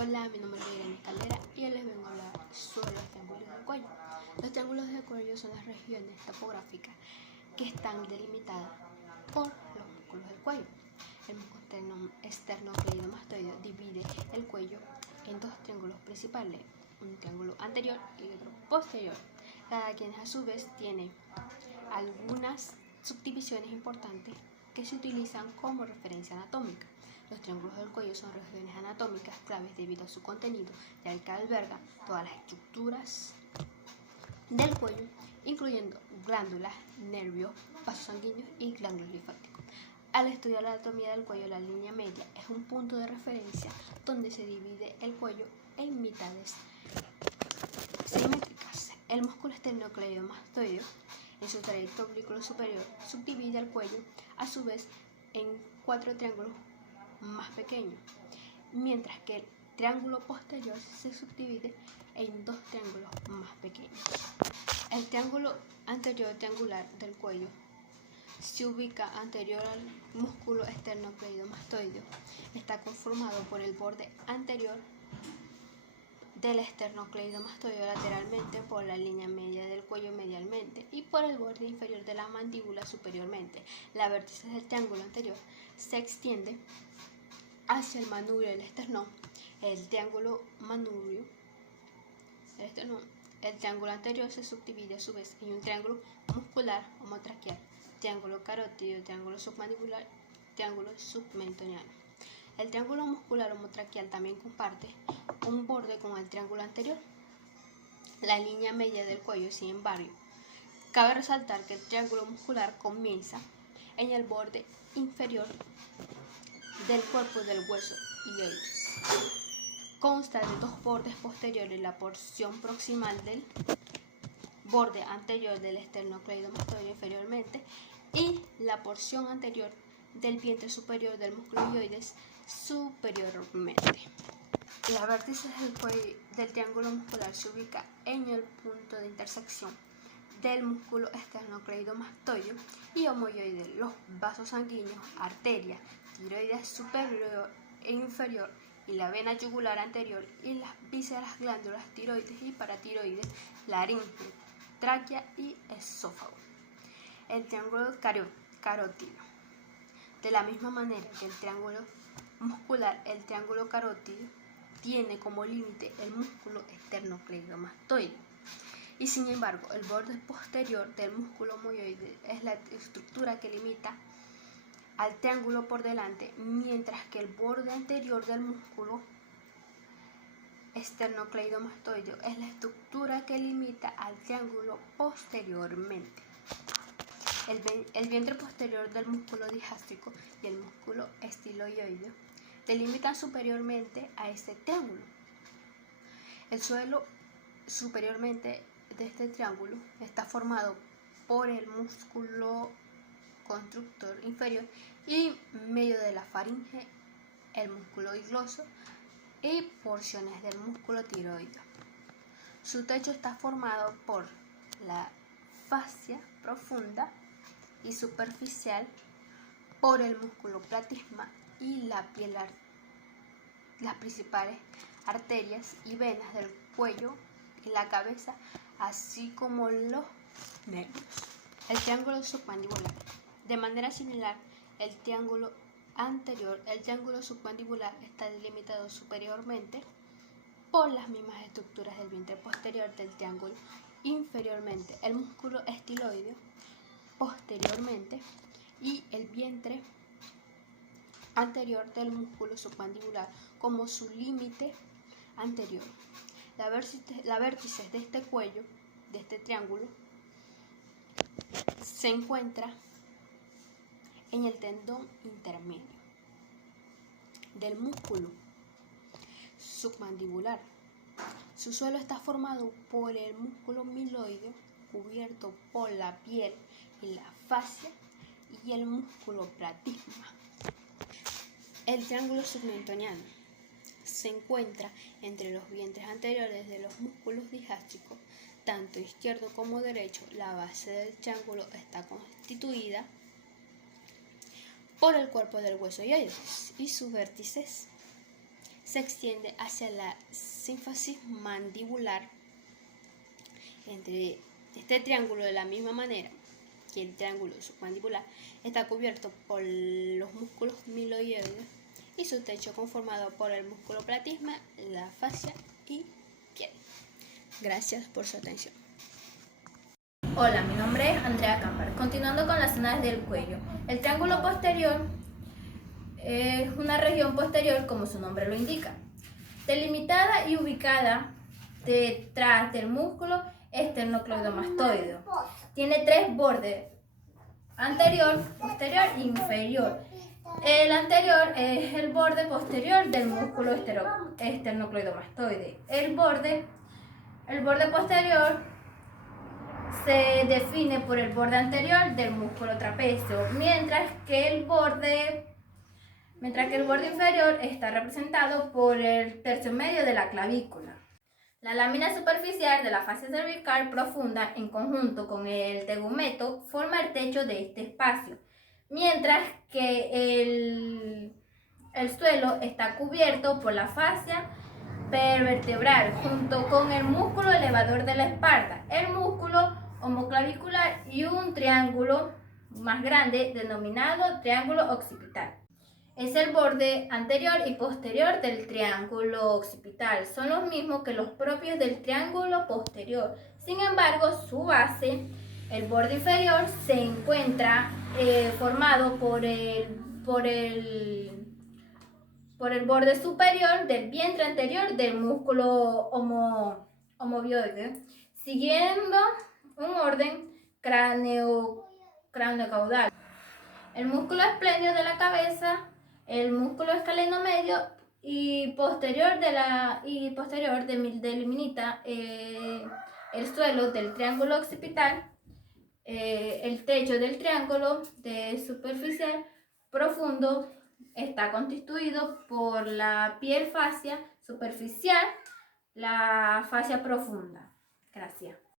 Hola, mi nombre es Irene Escalera y hoy les vengo a hablar sobre los triángulos del cuello. Los triángulos del cuello son las regiones topográficas que están delimitadas por los músculos del cuello. El músculo esternocleidomastoideo divide el cuello en dos triángulos principales, un triángulo anterior y otro posterior. Cada quien a su vez tiene algunas subdivisiones importantes que se utilizan como referencia anatómica. Los triángulos del cuello son regiones anatómicas claves debido a su contenido, ya que alberga todas las estructuras del cuello, incluyendo glándulas, nervios, vasos sanguíneos y glándulos linfáticos. Al estudiar la anatomía del cuello, la línea media es un punto de referencia donde se divide el cuello en mitades simétricas. El músculo esternocleidomastoideo, en su trayecto oblicuo superior, subdivide el cuello a su vez en 4 triángulos más pequeños, mientras que el triángulo posterior se subdivide en 2 triángulos más pequeños. El triángulo anterior triangular del cuello se ubica anterior al músculo esternocleidomastoideo. Está conformado por el borde anterior del esternocleidomastoideo lateralmente, por la línea media del cuello medialmente y por el borde inferior de la mandíbula superiormente. La vértice del triángulo anterior se extiende hacia el manubrio del esternón. El triángulo anterior se subdivide a su vez en un triángulo muscular homotraqueal, triángulo carótido, triángulo submandibular, triángulo submentoniano. El triángulo muscular homotraqueal también comparte un borde con el triángulo anterior. La línea media del cuello, sin embargo, cabe resaltar que el triángulo muscular comienza en el borde inferior del cuerpo del hueso hioides. Consta de 2 bordes posteriores, la porción proximal del borde anterior del esternocleidomastoideo inferiormente y la porción anterior del vientre superior del músculo hioides superiormente. La vértice del triángulo muscular se ubica en el punto de intersección del músculo esternocleidomastoideo y homohioide. Los vasos sanguíneos, arterias, tiroides superior e inferior y la vena yugular anterior y las vísceras, glándulas tiroides y paratiroides, laringe, tráquea y esófago. El triángulo carótido. De la misma manera que el triángulo muscular, el triángulo carótido tiene como límite el músculo esternocleidomastoideo. Y sin embargo, el borde posterior del músculo homohioide es la estructura que limita al triángulo por delante, mientras que el borde anterior del músculo esternocleidomastoideo es la estructura que limita al triángulo posteriormente. El vientre posterior del músculo digástrico y el músculo estiloideo delimitan superiormente a este triángulo. El suelo superiormente de este triángulo está formado por el músculo constructor inferior y medio de la faringe, el músculo digloso y porciones del músculo tiroideo. Su techo está formado por la fascia profunda y superficial, por el músculo platysma y la piel, las principales arterias y venas del cuello y la cabeza, así como los nervios. El triángulo submandibular. De manera similar, el triángulo anterior, el triángulo submandibular está delimitado superiormente por las mismas estructuras del vientre posterior del triángulo, inferiormente el músculo estiloideo, posteriormente y el vientre anterior del músculo submandibular como su límite anterior. La vértice de este cuello, de este triángulo, se encuentra en el tendón intermedio del músculo submandibular. Su suelo está formado por el músculo miloideo, cubierto por la piel y la fascia y el músculo platysma. El triángulo submentoniano se encuentra entre los vientres anteriores de los músculos digástricos, tanto izquierdo como derecho. La base del triángulo está constituida por el cuerpo del hueso hioides y sus vértices se extiende hacia la sínfisis mandibular. Entre este triángulo, de la misma manera que el triángulo submandibular, está cubierto por los músculos miloioides y su techo conformado por el músculo platisma, la fascia y piel. Gracias por su atención. Hola, mi nombre es Andrea Cámpar. Continuando con las zonas del cuello. El triángulo posterior es una región posterior, como su nombre lo indica, delimitada y ubicada detrás del músculo esternocleidomastoideo. Tiene 3 bordes: anterior, posterior e inferior. El anterior es el borde posterior del músculo esternocleidomastoide. El borde posterior se define por el borde anterior del músculo trapecio, mientras que el borde inferior está representado por el tercio medio de la clavícula. La lámina superficial de la fascia cervical profunda, en conjunto con el tegumeto, forma el techo de este espacio, mientras que el suelo está cubierto por la fascia pervertebral, junto con el músculo elevador de la espalda, el músculo homoclavicular y un triángulo más grande denominado triángulo occipital. Es el borde anterior y posterior del triángulo occipital. Son los mismos que los propios del triángulo posterior. Sin embargo, su base, el borde inferior, se encuentra formado por el borde superior del vientre anterior del músculo homobioide, siguiendo un orden cráneo-caudal. El músculo esplenio de la cabeza, el músculo escaleno-medio y posterior delimita el suelo del triángulo occipital. El techo del triángulo de superficial profundo está constituido por la piel fascia superficial, la fascia profunda. Gracias.